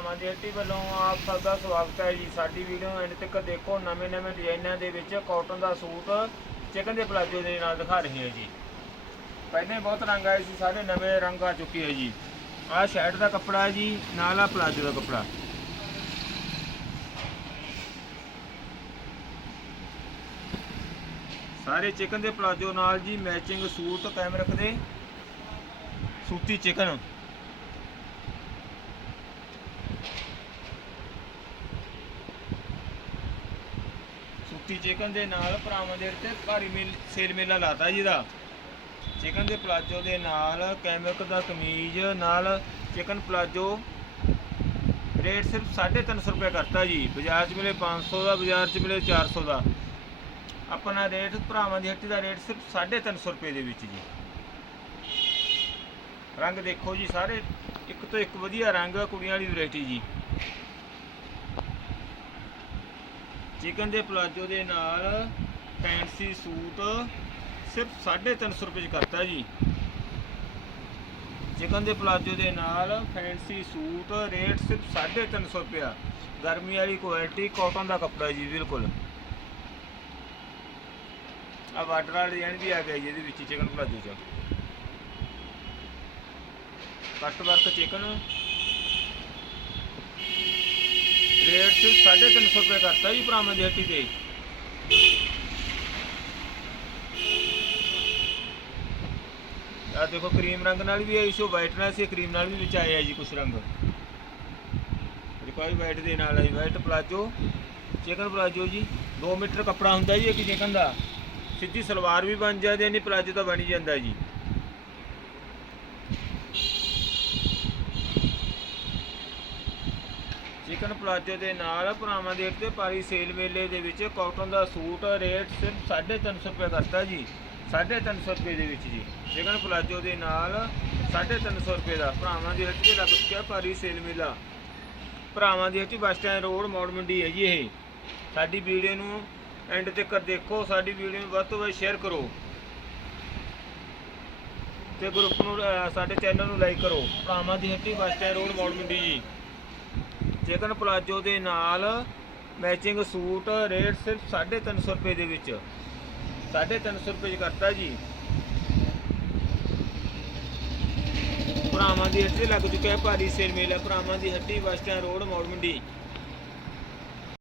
ਭਰਾਵਾਂ ਦੀ ਹੱਟੀ ਵੱਲੋਂ ਆਪ ਸਭ ਦਾ ਸਵਾਗਤ ਹੈ ਜੀ। ਸਾਡੀ ਵੀਡੀਓ ਐਂਡ ਤੱਕ ਦੇਖੋ। ਨਵੇਂ ਨਵੇਂ ਡਿਜ਼ਾਈਨਾਂ ਦੇ ਵਿੱਚ ਕਾਟਨ ਦਾ ਸੂਟ ਚਿਕਨ ਦੇ ਪਲਾਜੋ ਦੇ ਨਾਲ ਦਿਖਾ ਰਹੇ ਹਾਂ ਜੀ। ਪਹਿਲੇ ਬਹੁਤ ਰੰਗ ਆਏ ਸੀ, ਸਾਰੇ ਨਵੇਂ ਰੰਗ ਆ ਚੁੱਕੇ ਹੈ ਜੀ। ਆਹ ਸ਼ਰਟ ਦਾ ਕੱਪੜਾ ਹੈ ਜੀ, ਨਾਲ ਆ ਪਲਾਜੋ ਦਾ ਕੱਪੜਾ। ਸਾਰੇ ਚਿਕਨ ਦੇ ਪਲਾਜੋ ਨਾਲ ਜੀ ਮੈਚਿੰਗ ਸੂਟ ਕੈਮਰਕ ਦੇ ਸੂਤੀ ਚਿਕਨ ਸੂਤੀ ਚਿਕਨ ਦੇ ਨਾਲ ਭਰਾਵਾਂ ਦੇ ਉੱਤੇ ਭਾਰੀ ਮੇਲ, ਸੇਲ ਮੇਲਾ ਲਾਤਾ ਜੀ ਦਾ ਚਿਕਨ ਦੇ ਪਲਾਜੋ ਦੇ ਨਾਲ ਕੈਮਿਕ ਦਾ ਕਮੀਜ਼, ਨਾਲ ਚਿਕਨ ਪਲਾਜੋ ਰੇਟ ਸਿਰਫ 350 ਰੁਪਏ ਕਰਤਾ ਜੀ। ਬਾਜ਼ਾਰ 'ਚ ਮਿਲੇ 500 ਦਾ, ਬਾਜ਼ਾਰ 'ਚ ਮਿਲੇ 400 ਦਾ। ਆਪਣਾ ਰੇਟ ਭਰਾਵਾਂ ਦੀ ਹੱਟੀ ਦਾ ਰੇਟ ਸਿਰਫ 350 ਰੁਪਏ ਦੇ ਵਿੱਚ ਜੀ। ਰੰਗ ਦੇਖੋ ਜੀ ਸਾਰੇ, ਇੱਕ ਤੋਂ ਇੱਕ ਵਧੀਆ ਰੰਗ ਕੁੜੀਆਂ ਵਾਲੀ ਵੈਰਾਈਟੀ ਜੀ। ਚਿਕਨ ਦੇ ਪਲਾਜੋ ਦੇ ਨਾਲ ਫੈਂਸੀ ਸੂਟ ਸਿਰਫ 350 ਰੁਪਏ ਚ ਕਰਤਾ ਜੀ। ਚਿਕਨ ਦੇ ਪਲਾਜੋ ਦੇ ਨਾਲ ਫੈਂਸੀ ਸੂਟ ਰੇਟ ਸਿਰਫ 350 ਰੁਪਿਆ ਗਰਮੀ ਵਾਲੀ ਕੁਆਲਿਟੀ ਕਾਟਨ ਦਾ ਕੱਪੜਾ ਜੀ, ਬਿਲਕੁਲ। ਆ ਬਾਰਡਰ ਵਾਲਾ ਡਿਜ਼ਾਈਨ ਵੀ ਆ ਗਿਆ ਜੀ ਇਹਦੇ ਵਿੱਚ ਚਿਕਨ ਪਲਾਜੋ ਚ। Cut work chicken. ਰੇਟ ਸਿਰਫ 350 ਰੁਪਏ ਕਰਤਾ ਜੀ ਭਰਾਵਾਂ ਦੀ ਹੱਟੀ ਤੇ। ਆ ਦੇਖੋ, ਕਰੀਮ ਰੰਗ ਨਾਲ ਵੀ ਆਈ ਸੀ ਵਾਈਟ ਨਾਲ ਸੀ, ਕਰੀਮ ਨਾਲ ਵੀ ਵਿੱਚ ਆਇਆ ਜੀ ਕੁਛ ਰੰਗ। ਰਿਕਾਈ ਵਾਈਟ ਦੇ ਨਾਲ ਆਈ ਵਾਈਟ ਪਲਾਜੋ ਚਿਕਨ ਪਲਾਜੋ ਜੀ। 2 ਮੀਟਰ ਕੱਪੜਾ ਹੁੰਦਾ ਜੀ, ਇੱਕ ਚਿਕਨ ਦਾ। ਸਿੱਧੀ ਸਲਵਾਰ ਵੀ ਬਣ ਜਾਂਦੀ ਨਹੀਂ ਪਲਾਜੋ ਤਾਂ ਬਣ ਹੀ ਜਾਂਦਾ ਜੀ। ਚਿਕਨ ਪਲਾਜੋ ਦੇ ਨਾਲ ਭਰਾਵਾਂ ਦੇ ਉੱਤੇ ਪਾਰੀ ਸੇਲ ਮੇਲੇ ਦੇ ਵਿੱਚ ਕਾਟਨ ਦਾ ਸੂਟ ਰੇਟ ਸਿਰਫ 350 ਰੁਪਏ ਕਰਤਾ ਜੀ। 350 ਰੁਪਏ ਦੇ ਵਿੱਚ ਜੀ। ਚਿਕਨ ਪਲਾਜੋ ਦੇ ਨਾਲ 350 ਰੁਪਏ ਦਾ ਭਰਾਵਾਂ ਦੀ ਹੱਟੀ ਤੇ ਲੱਗ ਚੁੱਕਿਆ ਪਾਰੀ ਸੇਲ ਮੇਲਾ। ਭਰਾਵਾਂ ਦੀ ਹੱਟੀ bus stand, road, Maur Mandi ਹੈ ਜੀ ਇਹ। ਸਾਡੀ ਵੀਡੀਓ ਨੂੰ ਐਂਡ ਤੱਕ ਦੇਖੋ, ਸਾਡੀ ਵੀਡੀਓ ਨੂੰ ਵੱਧ ਤੋਂ ਵੱਧ ਸ਼ੇਅਰ ਕਰੋ। ਤੇ ਗਰੁੱਪ ਨੂੰ ਸਾਡੇ ਚੈਨਲ ਨੂੰ ਲਾਈਕ ਕਰੋ। ਭਰਾਵਾਂ ਦੀ ਹੱਟੀ bus stand, road, Maur Mandi ਜੀ। ਚਿਕਨ ਪਲਾਜੋ ਦੇ ਨਾਲ ਮੈਚਿੰਗ ਸੂਟ ਰੇਟ ਸਿਰਫ 350 ਰੁਪਏ ਦੇ ਵਿੱਚ। 350 ਰੁਪਏ ਚ ਕਰਤਾ ਜੀ। ਭਰਾਵਾਂ ਦੀ ਹੱਟੀ ਲੱਗ ਚੁੱਕਿਆ ਭਾਰੀ ਸੇਲ ਮੇਲਾ, ਭਰਾਵਾਂ ਦੀ ਹੱਟੀ bus stand road Maur Mandi.